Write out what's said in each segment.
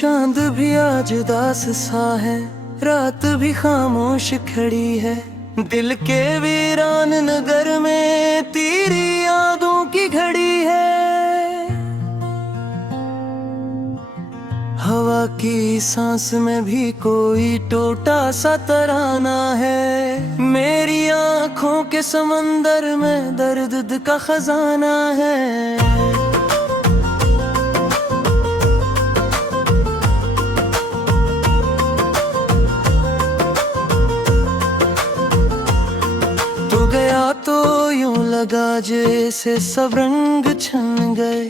चांद भी आज उदास सा है, रात भी खामोश खड़ी है। दिल के वीरान नगर में तेरी यादों की घड़ी है। हवा की सांस में भी कोई टूटा सा तराना है। मेरी आँखों के समंदर में दर्द का खजाना है। तू गया तो यूं लगा जैसे सब रंग छन गए।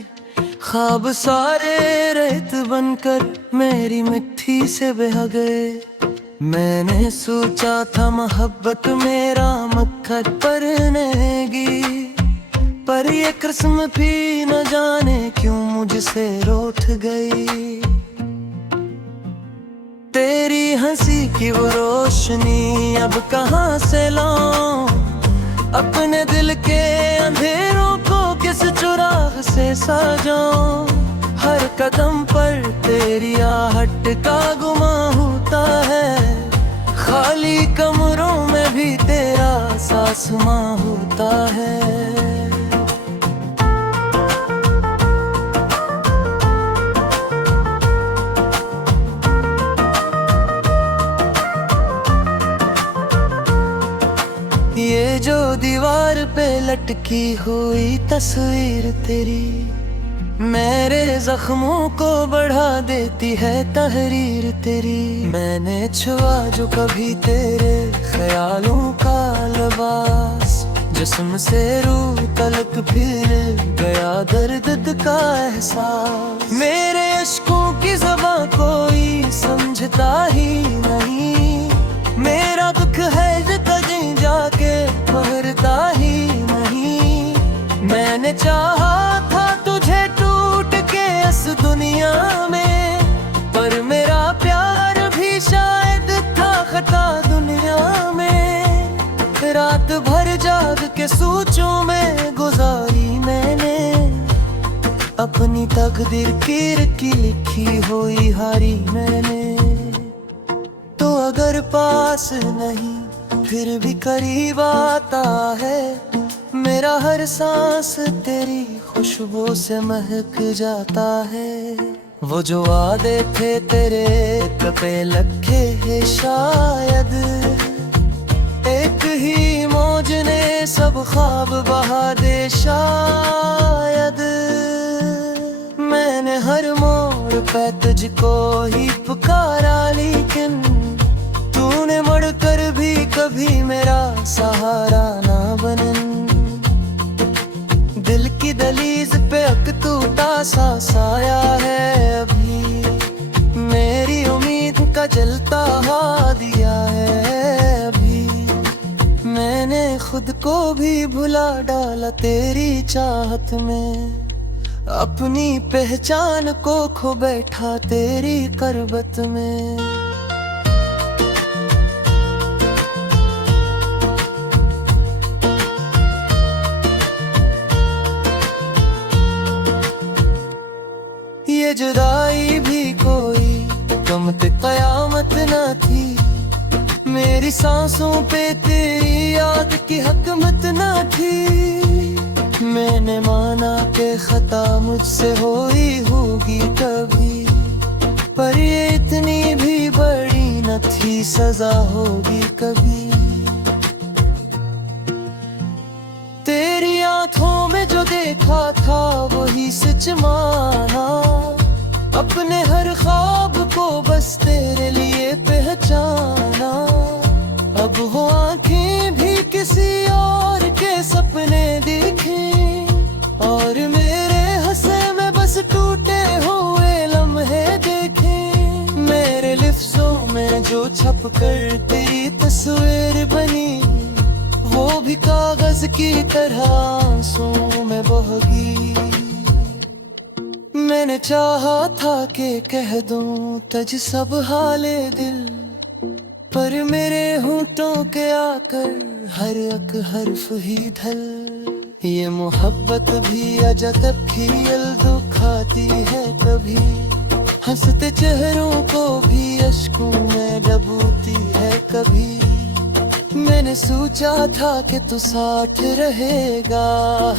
ख्वाब सारे रेत बनकर मेरी मिट्टी से बह गए। मैंने सोचा था मोहब्बत मेरा मक्खर परनेगी, पर ये कसम भी न जाने क्यों मुझसे रूठ गई। तेरी हंसी की वो रोशनी अब कहाँ से लाऊं, अपने दिल के अंधेरों को किस चुराग से सजाऊं। हर कदम पर तेरी आहट का गुमा होता है, खाली कमरों में भी तेरा सासमां होता है। ये जो दीवार पे लटकी हुई तस्वीर तेरी, मेरे जख्मों को बढ़ा देती है तहरीर तेरी। मैंने छुआ जो कभी तेरे ख्यालों का लिबास, जिस्म से रूह तलक फिर गया दर्द का एहसास। मेरे अश्कों की ज़बां कोई समझता ही नहीं, मेरा दुख है कहीं जाके ठहरता ही नहीं। मैंने चाहा था तुझे टूट के इस दुनिया में, पर मेरा प्यार भी शायद था खता दुनिया में। रात भर जाग के सोचों में गुजारी मैंने, अपनी तकदीर की लिखी हुई हारी मैंने। तो अगर पास नहीं फिर भी करीब आता है, मेरा हर सांस तेरी खुशबू से महक जाता है। वो जो वादे थे तेरे पे लखे है शायद, एक ही मौज ने सब ख्वाब बहा दे शायद। मैंने हर मोड़ पे तुझको ही पुकारा, लेकिन तूने मुड़कर भी कभी मेरा सहारा ना बनन। दिल की दहलीज पे अकतूता सा साया है अभी, मेरी उम्मीद का जलता हुआ दिया है अभी। मैंने खुद को भी भुला डाला तेरी चाहत में, अपनी पहचान को खो बैठा तेरी करबत में। ये जुदाई भी कोई कमत कयामत न थी, मेरी सांसों पे तेरी याद की हकमत न थी। मैंने माना कि खता मुझसे हुई होगी कभी, पर ये इतनी भी बड़ी न थी सजा होगी कभी। तेरी आंखों में जो देखा था वही सच माना, अपने हर ख्वाब को बस तेरे लिए पहचाना। अब वो आंखें भी किसी और के सपने देखें, और मेरे हंसे में बस टूटे हुए लम्हे देखें। मेरे लिफ्ज़ों में जो छप कर तेरी तस्वीर बनी, वो भी कागज की तरह आंसुओं में बहगी। मैंने चाहा था कि कह दूं तुझ सब हाले दिल, पर मेरे होंठों के आकर हर एक हर्फ ही धल। ये मोहब्बत भी अजब खियल दुखाती है कभी, हंसते चेहरों को भी अश्कों में डूबती है कभी। मैंने सोचा था कि तू साथ रहेगा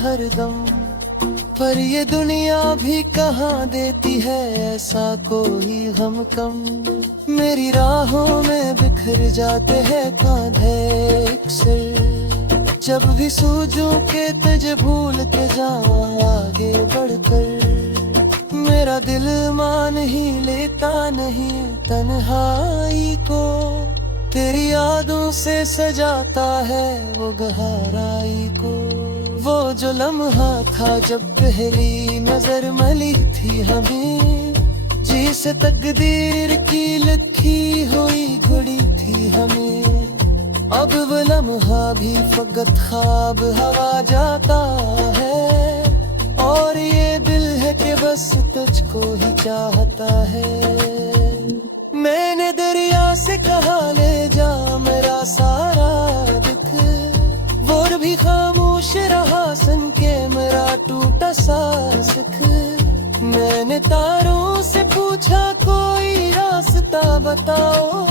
हरदम, पर ये दुनिया भी कहाँ देती है ऐसा कोई गम कम। मेरी राहों में बिखर जाते हैं कांधे अक्सर, जब भी सोचूं कि तुझे भूल के जाऊं आगे बढ़कर। मेरा दिल मान ही लेता नहीं तन्हाई को, तेरी यादों से सजाता है वो गहराई को। वो जो लम्हा था जब पहली नजर मिली थी हमें, जिसे तकदीर की लिखी हुई घड़ी थी हमें। अब वो लम्हा भी फकत ख्वाब हवा जाता है, और ये दिल है कि बस तुझको ही चाहता है। मैंने दरिया से कहा ले जा मेरा सारा दुख, वो भी खामोश रहा सन के मेरा टूटा सा सिख। मैंने तारों से पूछा कोई रास्ता बताओ,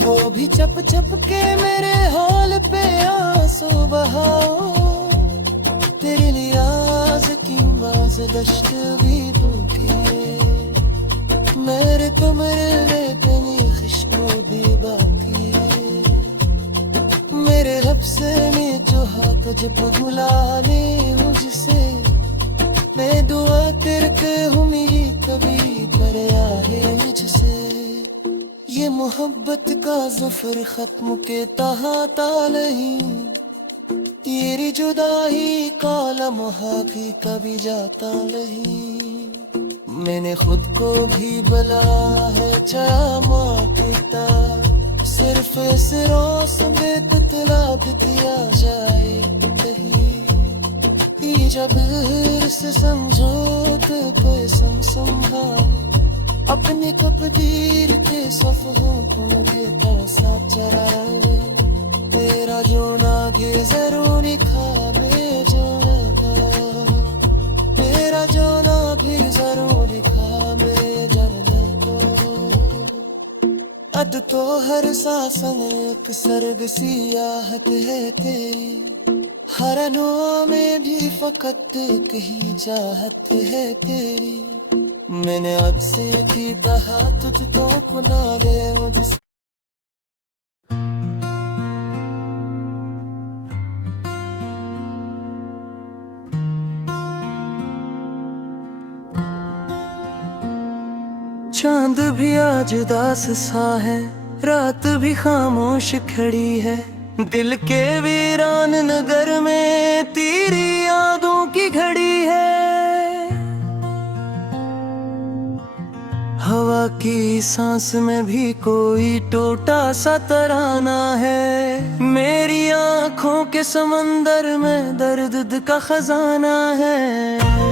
वो भी चप चप के मेरे हाल पे आंसू बहाओ। तेरे लिहाज की बाज दश्त भी भूखी है, मेरे तो मेरे इतनी खुशबू भी बाकी है। मेरे लब से मैं जो हाथ जब बुला ले मुझसे, मैं दुआ करके हूँ मेरी कभी पर आए मुझसे। ये मोहब्बत का ज़फ़र ख़त्म के तहाता नहीं, तेरी जुदाई का लम्हा भी कभी जाता नहीं। मैंने खुद को भी बुला है जामा पीता, सिर्फ इस रोस में तुतला दिया जाए कहीं। जब से समझो तो कोई संभाल, अपनी तकदीर के सफ़रों को देता साथ चराए। तेरा जो नागे ज़रूरी ख्वाबे जाएगा, तेरा जो ना भी ज़रूरी ख्वाबे जाएगा। अद तो हर सांस में एक सर्ग सियाहत है तेरी, हर अनों में भी फकत एक ही चाहत है तेरी। मैंने अब से की कहा तुझको खुदा दे मुझसे। चांद भी आज उदास सा है, रात भी खामोश खड़ी है। दिल के वीरान नगर में तेरी यादों की घड़ी है। हवा की सांस में भी कोई टूटा सा तराना है। मेरी आँखों के समंदर में दर्द का खजाना है।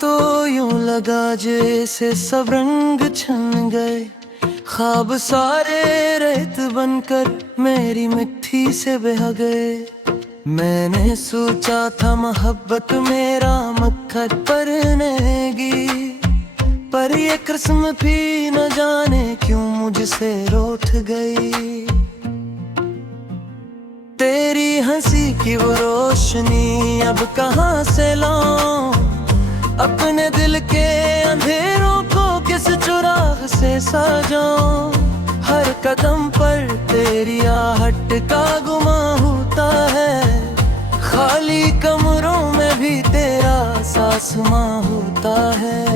तो यूं लगा जैसे सब रंग छन गए, ख्वाब सारे रेत बनकर मेरी मिट्टी से बह गए। मैंने सोचा था मोहब्बत मेरा मक्खर परनेगी, पर ये किस्म भी न जाने क्यों मुझसे रूठ गई। तेरी हंसी की वो रोशनी अब कहाँ से लाऊं, अपने दिल के अंधेरों को किस चुराग से सजाऊं। हर कदम पर तेरी आहट का गुमा होता है, खाली कमरों में भी तेरा सासमां होता है।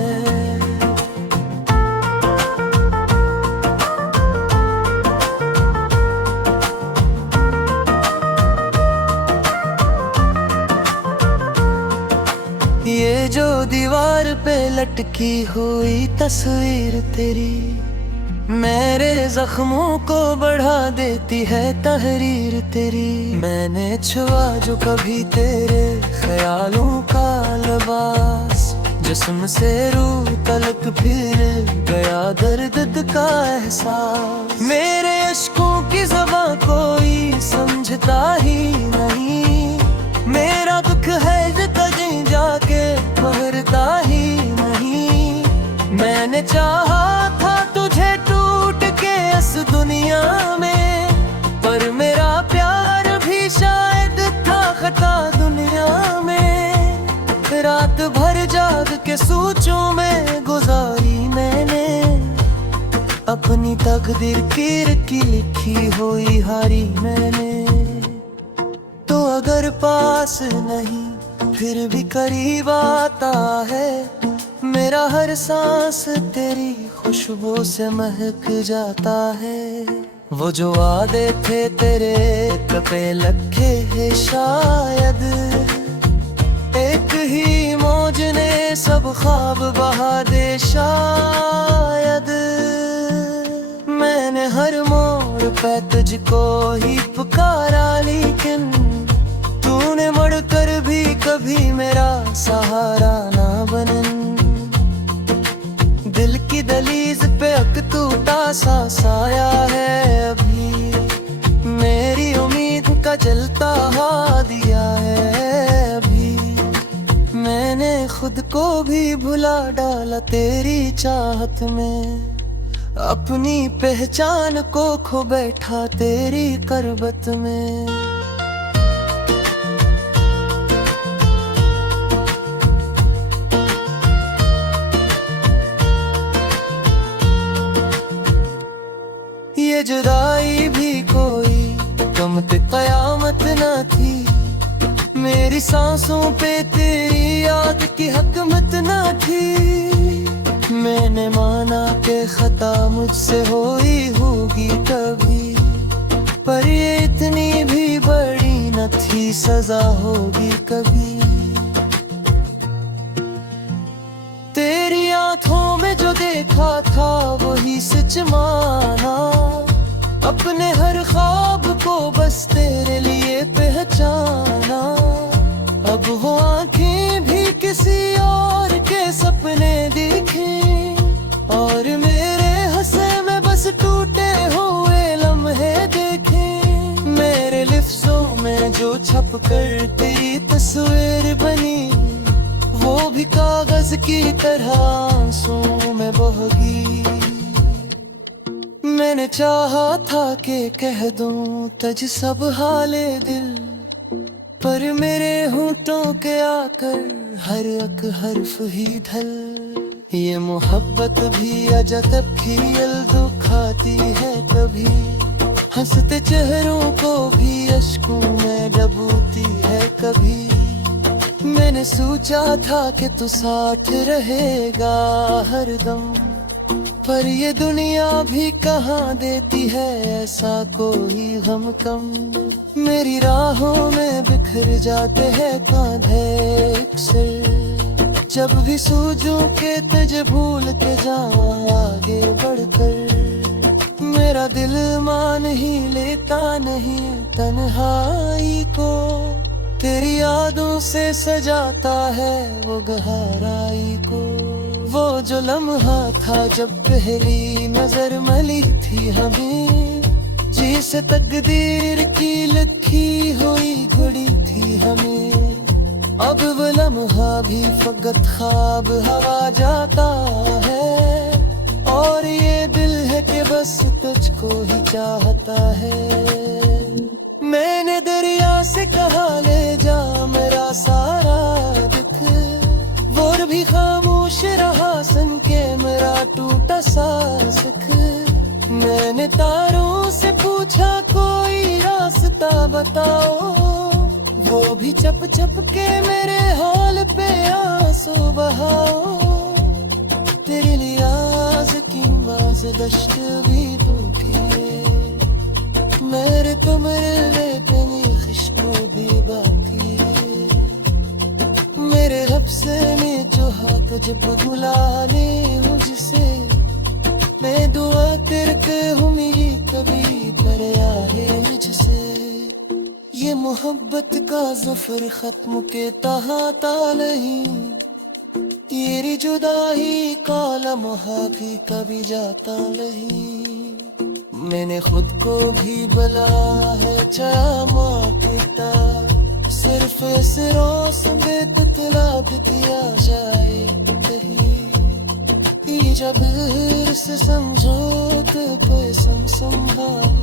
ये जो दीवार पे लटकी हुई तस्वीर तेरी, मेरे जख्मों को बढ़ा देती है तहरीर तेरी। मैंने छुआ जो कभी तेरे ख्यालों का लिबास, जिस्म से रूह तलक फिर गया दर्द का एहसास। मेरे अश्कों की ज़बां कोई समझता ही नहीं, मेरा दुख है कहीं जाके ठहरता ही नहीं। मैंने चाहा था तुझे टूट के इस दुनिया में, पर मेरा प्यार भी शायद था खता दुनिया में। रात भर जाग के सोचों में गुजारी मैंने, अपनी तकदीर की लिखी हुई हारी मैंने। तो अगर पास नहीं फिर भी करीब आता है, मेरा हर सांस तेरी खुशबू से महक जाता है। वो जो वादे थे तेरे पे लखे है शायद, एक ही मौज ने सब ख्वाब बहा दे शायद। मैंने हर मोड़ पे तुझको ही पुकारा, लेकिन तूने मुड़कर भी कभी मेरा सहारा ना बनन। दिल की दहलीज पे अक टूटा सा साया है अभी, मेरी उम्मीद का जलता हुआ दिया है अभी। मैंने खुद को भी भुला डाला तेरी चाहत में, अपनी पहचान को खो बैठा तेरी करबत में। ये जुदाई भी कोई कमत कयामत न थी, मेरी सांसों पे तेरी याद की हकमत न थी। मैंने माना कि खता मुझसे हुई होगी कभी, पर ये इतनी भी बड़ी न थी सजा होगी कभी। तेरी आंखों में जो देखा था वही सच माना, अपने हर ख्वाब को बस तेरे लिए पहचाना। अब वो आंखें भी किसी और के सपने दिखे, और मेरे हंसे में बस टूटे हुए लम्हे देखे। मेरे लिफ्ज़ों में जो छप कर तेरी तस्वीर बनी, वो भी कागज की तरह आंसुओं में बहगी। मैंने चाहा था कि कह दूं तुझ सब हाले दिल, पर मेरे होंठों के आकर हर एक हर्फ ही ढल। ये मोहब्बत भी अजब खियल दुखाती है कभी, हंसते चेहरों को भी अश्कों में डूबती है कभी। मैंने सोचा था कि तू साथ रहेगा हरदम, पर ये दुनिया भी कहाँ देती है ऐसा कोई गम कम। मेरी राहों में बिखर जाते हैं कांधे अक्सर, जब भी सोचूं कि तुझे भूल के जाऊं आगे बढ़कर। मेरा दिल मान ही लेता नहीं तन्हाई को, तेरी यादों से सजाता है वो गहराई को। वो जो लम्हा था जब पहली नजर मिली थी हमें, जिसे तकदीर की लिखी हुई घड़ी थी हमें। अब वो लम्हा भी फकत ख्वाब हवा जाता है, और ये दिल है कि बस तुझको ही चाहता है। मैंने दरिया से कहा ले जा मेरा सारा दुख, वो भी खामोश रहा सुन के मेरा टूटा सा सुख। मैंने तारों से पूछा कोई रास्ता बताओ, वो भी चप चप के मेरे हाल पे आंसू बहाओ। तेरे लिहाज की माज दश्त भी भूखी है, मेरे तुमरे तनी खुशबू भी बाकी है। मेरे हफ्से में जो हाथ जब बुला ले मुझसे, मैं दुआ करके हूँ मेरी कभी पर आए मुझसे। ये मोहब्बत का ज़फ़र ख़त्म के तहाता नहीं, तेरी जुदाई का लम्हा भी कभी जाता नहीं। मैंने खुद को भी बुलाया है चामा पीता, सिर्फ इस रोस में तुतला भी दिया जाए कहीं। जब से समझौते पे संभाल,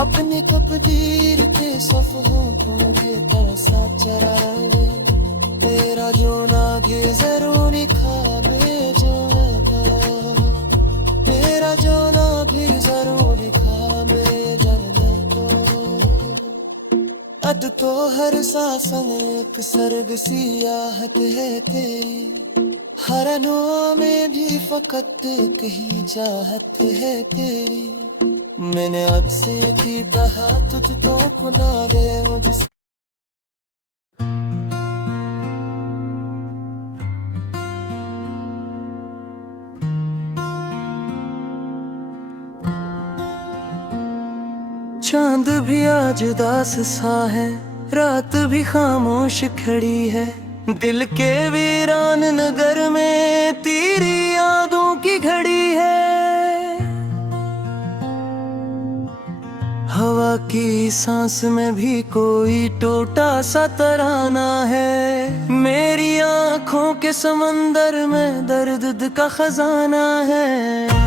अपने तकदीर के सफहों को देता सा चराए। तेरा जो नागे जरूरी खाबे जो तेरा जो ना भी जरूरी खाबे जन्नत को। अद तो हर सांस में एक सर्ग सियाहत है तेरी, हर नो में भी फकत कही चाहत है तेरी। मैंने अब से भी कहा तुझ तो खुदा दे मुझसे। चांद भी आज उदास सा है, रात भी खामोश खड़ी है। दिल के वीरान नगर में तेरी यादों की घड़ी है। हवा की सांस में भी कोई टूटा सा तराना है। मेरी आंखों के समंदर में दर्द का खजाना है।